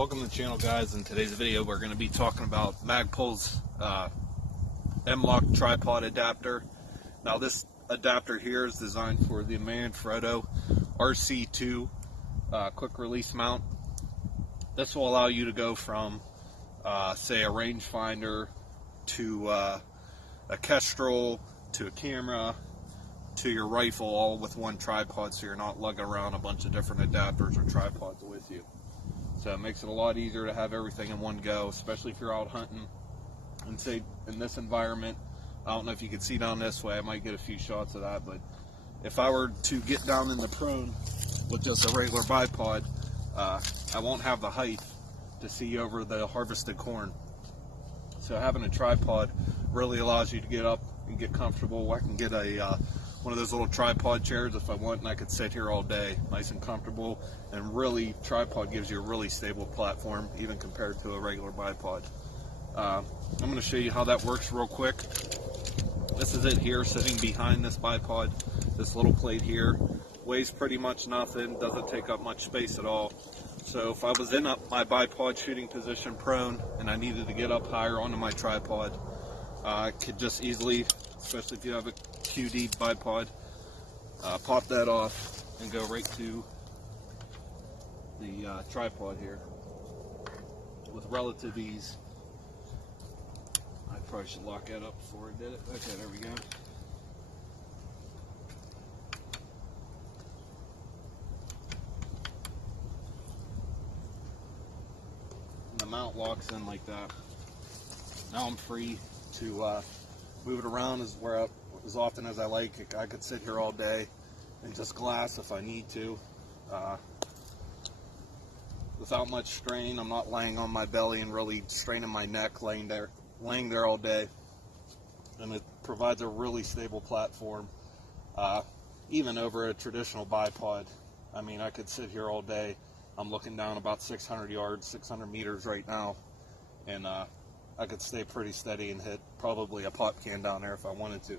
Welcome to the channel, guys. In today's video we're going to be talking about Magpul's MLOK tripod adapter. Now this adapter here is designed for the Manfrotto RC2 quick release mount. This will allow you to go from say a rangefinder to a kestrel to a camera to your rifle, all with one tripod, so you're not lugging around a bunch of different adapters or tripods with you. So it makes it a lot easier to have everything in one go, especially if you're out hunting. And say in this environment, I don't know if you can see down this way, I might get a few shots of that, but if I were to get down in the prone with just a regular bipod, I won't have the height to see over the harvested corn. So having a tripod really allows you to get up and get comfortable. I can get a one of those little tripod chairs if I want, and I could sit here all day nice and comfortable. And really, tripod gives you a really stable platform even compared to a regular bipod. I'm going to show you how that works real quick. This is it here, sitting behind this bipod. This little plate here weighs pretty much nothing, doesn't take up much space at all. So if I was in my bipod shooting position prone and I needed to get up higher onto my tripod, I could just easily, especially if you have a QD bipod, pop that off and go right to the tripod here with relative ease. I probably should lock that up before I did it. Okay, there we go. And the mount locks in like that. Now I'm free to move it around as often as I like. I could sit here all day and just glass if I need to, without much strain. I'm not laying on my belly and really straining my neck laying there all day. And it provides a really stable platform, even over a traditional bipod. I mean, I could sit here all day. I'm looking down about 600 yards, 600 meters right now, and I could stay pretty steady and hit probably a pop can down there if I wanted to.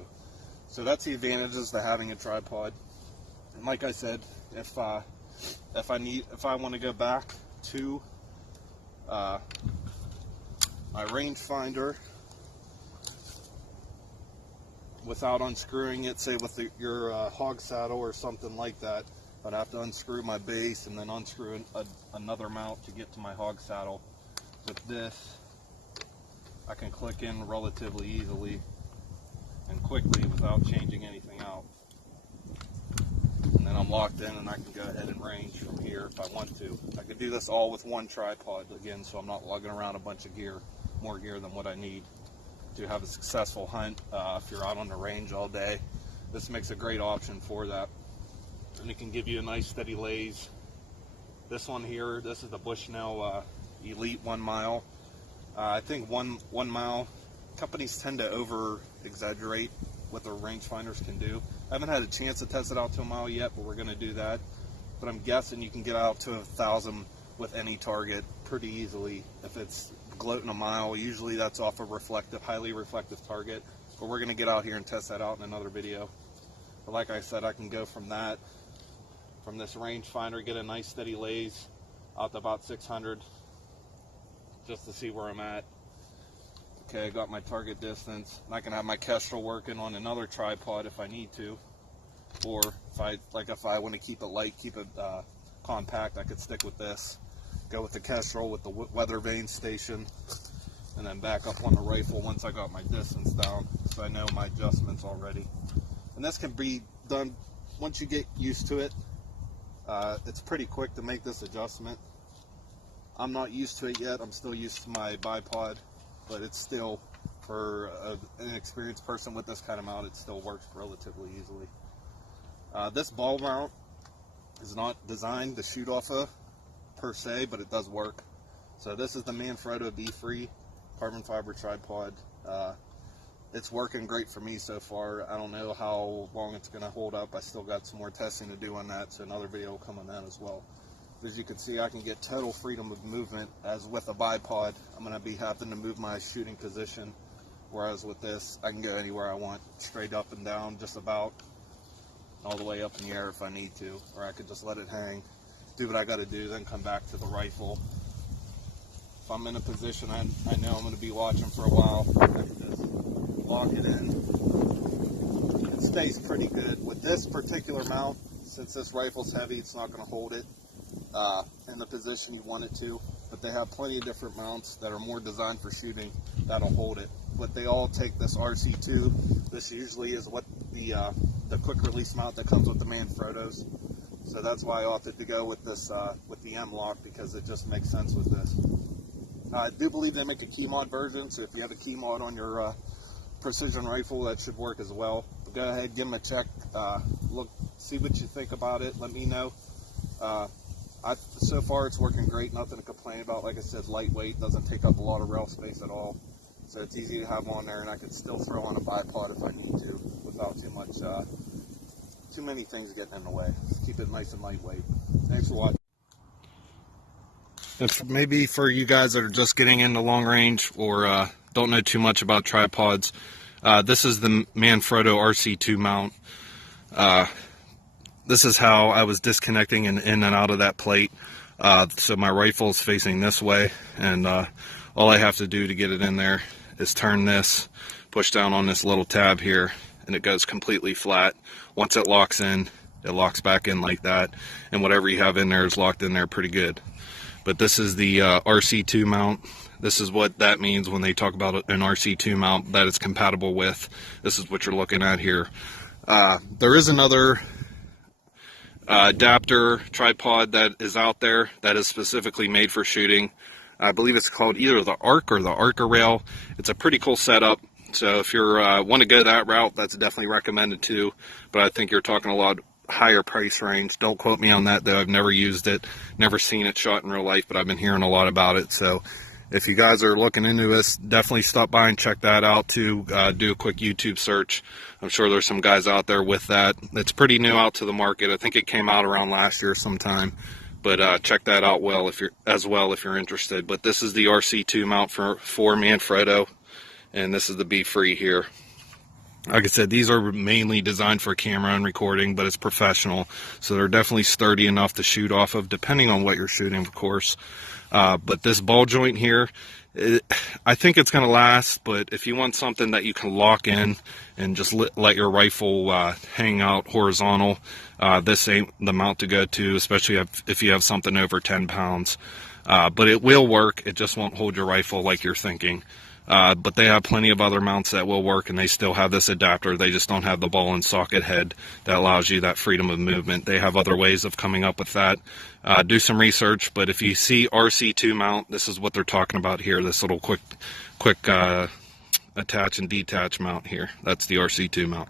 So that's the advantages to having a tripod. And like I said, if I want to go back to my rangefinder without unscrewing it, say with your hog saddle or something like that, I'd have to unscrew my base and then unscrew another mount to get to my hog saddle. With this, I can click in relatively easily and quickly without changing anything out. And then I'm locked in and I can go ahead and range from here if I want to. I could do this all with one tripod, again, so I'm not lugging around a bunch of gear, more gear than what I need to have a successful hunt. If you're out on the range all day, this makes a great option for that. And it can give you a nice steady lays. This one here, this is the Bushnell Elite 1 mile. I think one mile, companies tend to over exaggerate what their rangefinders can do. I haven't had a chance to test it out to a mile yet, but we're going to do that. But I'm guessing you can get out to 1,000 with any target pretty easily. If it's gloating a mile, usually that's off a reflective, highly reflective target. But we're going to get out here and test that out in another video. But like I said, I can go from this rangefinder, get a nice steady lays out to about 600. Just to see where I'm at. Okay, I got my target distance. And I can have my kestrel working on another tripod if I need to, or if I want to keep it light, keep it compact, I could stick with this. Go with the kestrel with the weather vane station, and then back up on the rifle once I got my distance down, so I know my adjustments already. And this can be done once you get used to it. It's pretty quick to make this adjustment. I'm not used to it yet. I'm still used to my bipod, but it's still, for an experienced person with this kind of mount, it still works relatively easily. This ball mount is not designed to shoot off of per se, but it does work. So this is the Manfrotto B-Free carbon fiber tripod. It's working great for me so far. I don't know how long it's going to hold up. I still got some more testing to do on that, so another video will come on that as well. As you can see, I can get total freedom of movement, as with a bipod I'm going to be having to move my shooting position, whereas with this I can go anywhere I want, straight up and down, just about all the way up in the air if I need to, or I could just let it hang, do what I got to do, then come back to the rifle I'm in a position I know I'm going to be watching for a while, I can just lock it in. It stays pretty good. With this particular mount, since this rifle's heavy, it's not going to hold it in the position you want it to. But they have plenty of different mounts that are more designed for shooting that'll hold it. But they all take this RC2. This usually is what the quick release mount that comes with the Manfrottos. So that's why I opted to go with this with the MLOK, because it just makes sense with this. I do believe they make a key mod version, so if you have a key mod on your precision rifle, that should work as well. But go ahead, give them a check, look, see what you think about it, let me know. So far it's working great, nothing to complain about. Like I said, lightweight, doesn't take up a lot of rail space at all, so it's easy to have on there, and I can still throw on a bipod if I need to without too many things getting in the way. Just keep it nice and lightweight. Thanks for watching. If maybe for you guys that are just getting into long range or don't know too much about tripods, this is the Manfrotto RC2 mount. This is how I was disconnecting in and out of that plate. So my rifle is facing this way, and all I have to do to get it in there is turn this, push down on this little tab here, and it goes completely flat. Once it locks in, it locks back in like that, and whatever you have in there is locked in there pretty good. But this is the RC2 mount. This is what that means when they talk about an RC2 mount that it's compatible with. This is what you're looking at here. There is another adapter tripod that is out there that is specifically made for shooting. I believe it's called either the Arc or the Arca Rail. It's a pretty cool setup. So if you want to go that route, that's definitely recommended too. But I think you're talking a lot higher price range. Don't quote me on that though. I've never used it, never seen it shot in real life, but I've been hearing a lot about it. So if you guys are looking into this, definitely stop by and check that out too. Do a quick YouTube search. I'm sure there's some guys out there with that. It's pretty new out to the market. I think it came out around last year sometime, but check that out if you're interested. But this is the RC2 mount for Manfrotto, and this is the Be Free here. Like I said, these are mainly designed for camera and recording, but it's professional, so they're definitely sturdy enough to shoot off of, depending on what you're shooting, of course. But this ball joint here, I think it's going to last, but if you want something that you can lock in and just let your rifle hang out horizontal, this ain't the mount to go to, especially if you have something over 10 pounds. But it will work, it just won't hold your rifle like you're thinking. But they have plenty of other mounts that will work, and they still have this adapter. They just don't have the ball and socket head that allows you that freedom of movement. They have other ways of coming up with that. Do some research, but if you see RC2 mount, this is what they're talking about here, this little quick attach and detach mount here. That's the RC2 mount.